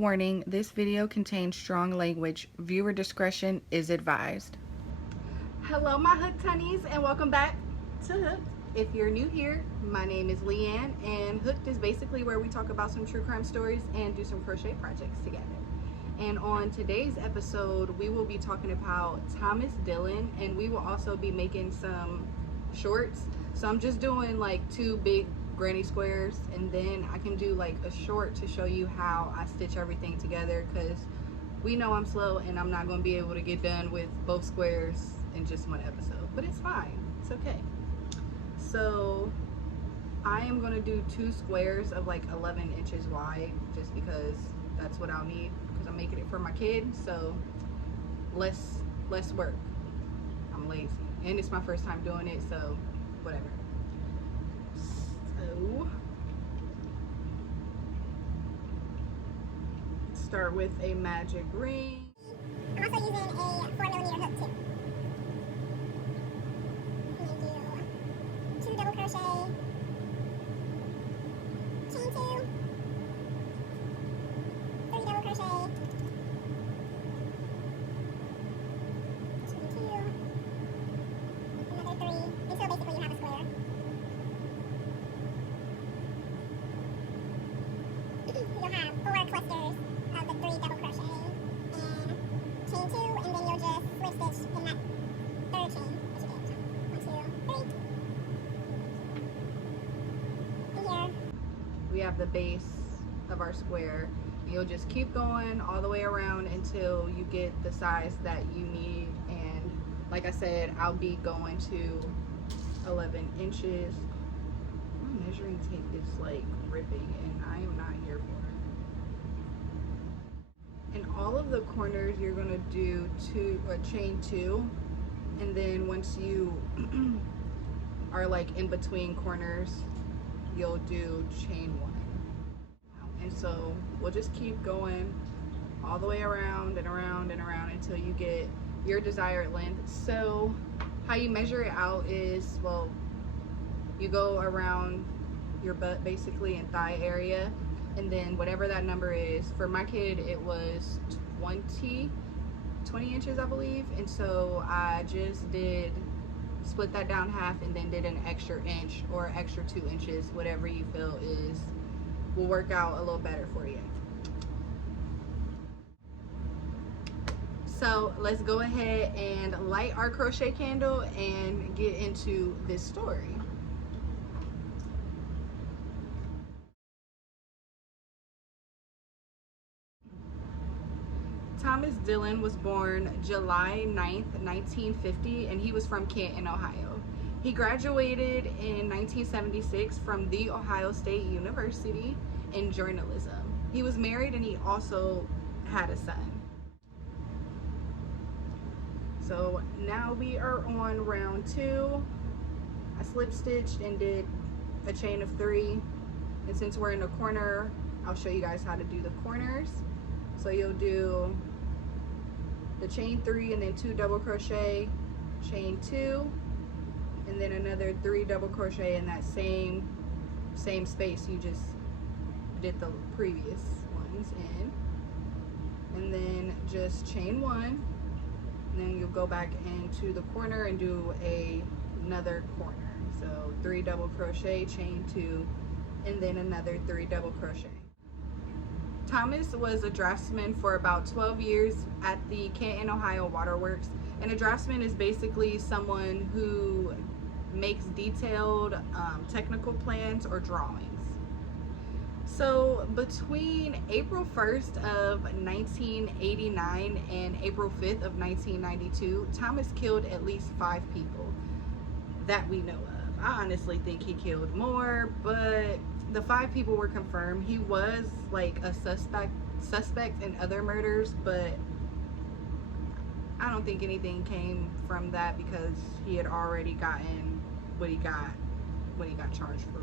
Warning, this video contains strong language. Viewer discretion is advised. Hello my Hooked honeys and welcome back to Hooked. If you're new here, my name is Leanne and Hooked is basically where we talk about some true crime stories and do some crochet projects together. And on today's episode, we will be talking about Thomas Dillon, and we will also be making some shorts. So I'm just doing like 2 big granny squares, and then I can do like a short to show you how I stitch everything together, because we know I'm slow and I'm not going to be able to get done with both squares in just one episode, but it's fine, it's okay. So I am going to do 2 squares of like 11 inches wide, just because that's what I'll need, because I'm making it for my kid. So less work. I'm lazy and it's my first time doing it, so whatever. So start with a magic ring. I'm also using a 4mm hook too. I'm going to do 2 double crochet, chain 2, 3 double crochet, chain 2, another 3, until basically you have a square. You'll have 4 clusters of the 3 double crochet and chain 2, and then you'll just slip stitch in that 3rd chain that you did. 1, 2, 3. And here We have the base of our square. You'll just keep going all the way around until you get the size that you need, and like I said, I'll be going to 11 inches. My measuring tape is like ripping and I am not here for it. In all of the corners you're going to do chain 2, and then once you are like in between corners, you'll do chain 1. And so we'll just keep going all the way around and around and around until you get your desired length. So how you measure it out is, well, you go around your butt basically and thigh area, and then whatever that number is. For my kid it was 20 inches I believe, and so I just split that down half and then did an extra inch or extra 2 inches, whatever you feel will work out a little better for you. So let's go ahead and light our crochet candle and get into this story. Thomas Dillon was born July 9th, 1950, and he was from Canton, Ohio. He graduated in 1976 from The Ohio State University in journalism. He was married and he also had a son. So now we are on round 2. I slip stitched and did a chain of 3. And since we're in a corner, I'll show you guys how to do the corners. So you'll do the chain 3 and then 2 double crochet, chain 2, and then another 3 double crochet in that same space you just did the previous ones in, and then just chain 1, and then you'll go back into the corner and do another corner. So 3 double crochet, chain 2, and then another 3 double crochet. Thomas was a draftsman for about 12 years at the Canton, Ohio Waterworks, and a draftsman is basically someone who makes detailed technical plans or drawings. So between April 1st of 1989 and April 5th of 1992, Thomas killed at least 5 people that we know of. I honestly think he killed more, but the 5 people were confirmed. He was like a suspect in other murders, but I don't think anything came from that, because he had already gotten what he got charged for,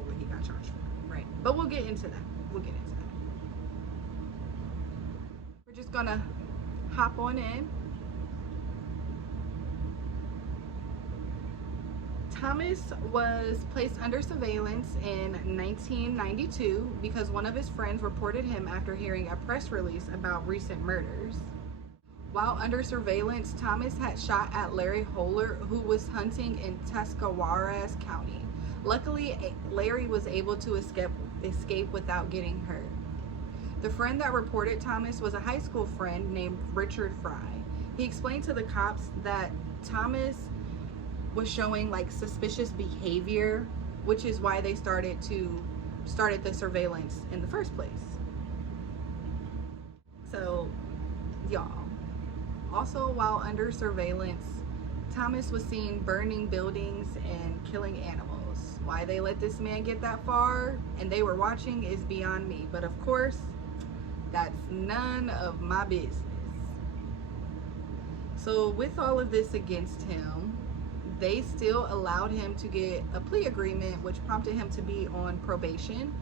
right? But we'll get into that. We're just gonna hop on in. Thomas was placed under surveillance in 1992 because one of his friends reported him after hearing a press release about recent murders. While under surveillance, Thomas had shot at Larry Holler, who was hunting in Tuscarawas County. Luckily, Larry was able to escape without getting hurt. The friend that reported Thomas was a high school friend named Richard Fry. He explained to the cops that Thomas was showing like suspicious behavior, which is why they started the surveillance in the first place. So, y'all. Also, while under surveillance, Thomas was seen burning buildings and killing animals. Why they let this man get that far and they were watching is beyond me. But of course, that's none of my business. So with all of this against him, they still allowed him to get a plea agreement, which prompted him to be on probation.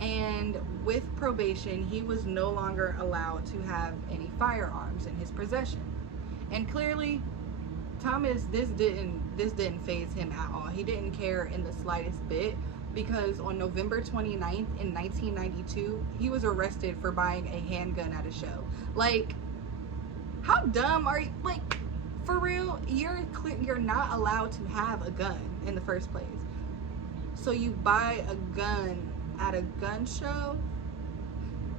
And with probation, he was no longer allowed to have any firearms in his possession. And clearly, Thomas, this didn't faze him at all. He didn't care in the slightest bit, because on November 29th in 1992, he was arrested for buying a handgun at a show. Like, how dumb are you? Like, for real, you're not allowed to have a gun in the first place. So you buy a gun at a gun show?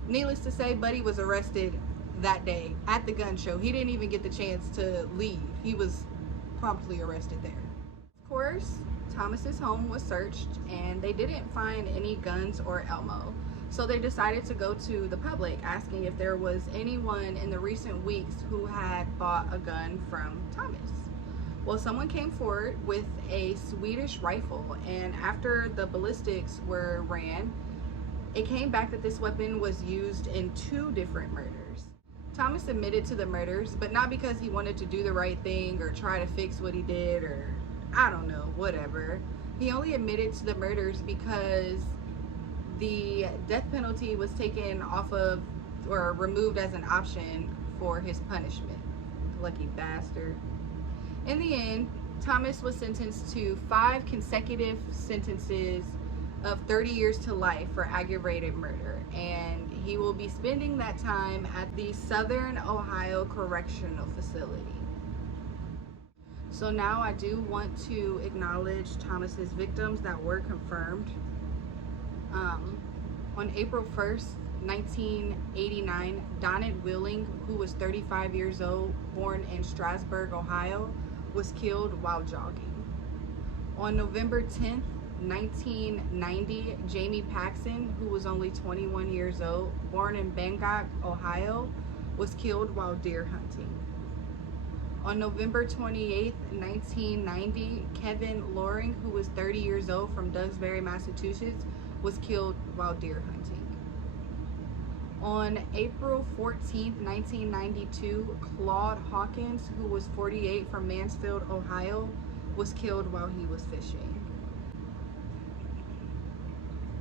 Needless to say, Buddy was arrested that day at the gun show. He didn't even get the chance to leave. He was promptly arrested there. Of course, Thomas's home was searched and they didn't find any guns or ammo. So they decided to go to the public, asking if there was anyone in the recent weeks who had bought a gun from Thomas. Well, someone came forward with a Swedish rifle, and after the ballistics were ran, it came back that this weapon was used in 2 different murders. Thomas admitted to the murders, but not because he wanted to do the right thing or try to fix what he did, or I don't know, whatever. He only admitted to the murders because the death penalty was taken off of or removed as an option for his punishment. Lucky bastard. In the end, Thomas was sentenced to 5 consecutive sentences of 30 years to life for aggravated murder, and he will be spending that time at the Southern Ohio Correctional Facility. So now I do want to acknowledge Thomas's victims that were confirmed. On April 1st, 1989, Donald Willing, who was 35 years old, born in Strasburg, Ohio, was killed while jogging. On November 10th, 1990, Jamie Paxson, who was only 21 years old, born in Bangor, Ohio, was killed while deer hunting. On November 28th, 1990, Kevin Loring, who was 30 years old, from Duxbury, Massachusetts, was killed while deer hunting. On April 14th, 1992, Claude Hawkins, who was 48, from Mansfield, Ohio, was killed while he was fishing.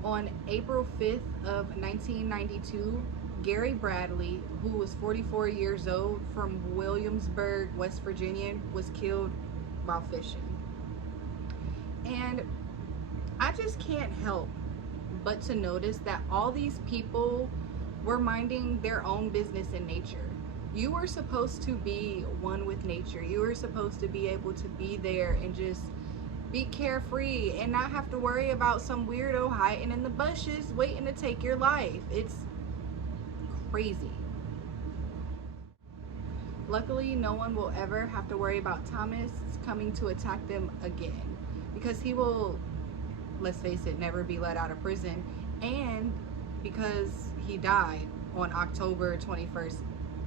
On April 5th of 1992, Gary Bradley, who was 44 years old, from Williamsburg, West Virginia, was killed while fishing. And I just can't help but to notice that all these people were minding their own business in nature. You were supposed to be one with nature. You were supposed to be able to be there and just be carefree and not have to worry about some weirdo hiding in the bushes waiting to take your life. It's crazy. Luckily, no one will ever have to worry about Thomas coming to attack them again, because he will, let's face it, never be let out of prison, and because he died on October 21st,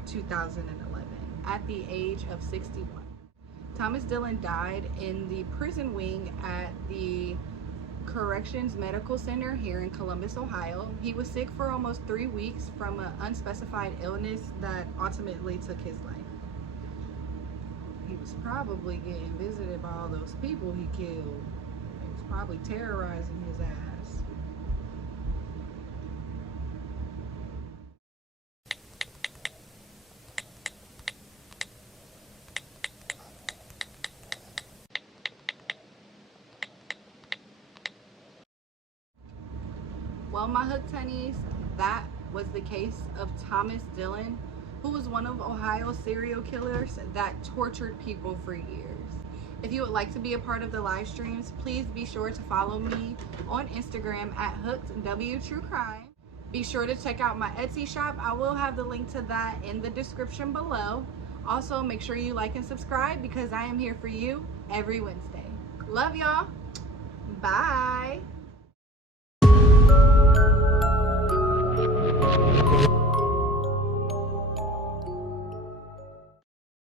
2011, at the age of 61. Thomas Dillon died in the prison wing at the Corrections Medical Center here in Columbus, Ohio. He was sick for almost 3 weeks from an unspecified illness that ultimately took his life. He was probably getting visited by all those people he killed. He was probably terrorizing his ass. all my hooked honeys, that was the case of Thomas Dillon, who was one of Ohio's serial killers that tortured people for years. If you would like to be a part of the live streams, please be sure to follow me on Instagram at HookedWTrueCrime. Be sure to check out my Etsy shop. I will have the link to that in the description below. Also, make sure you like and subscribe because I am here for you every Wednesday. Love y'all. Bye.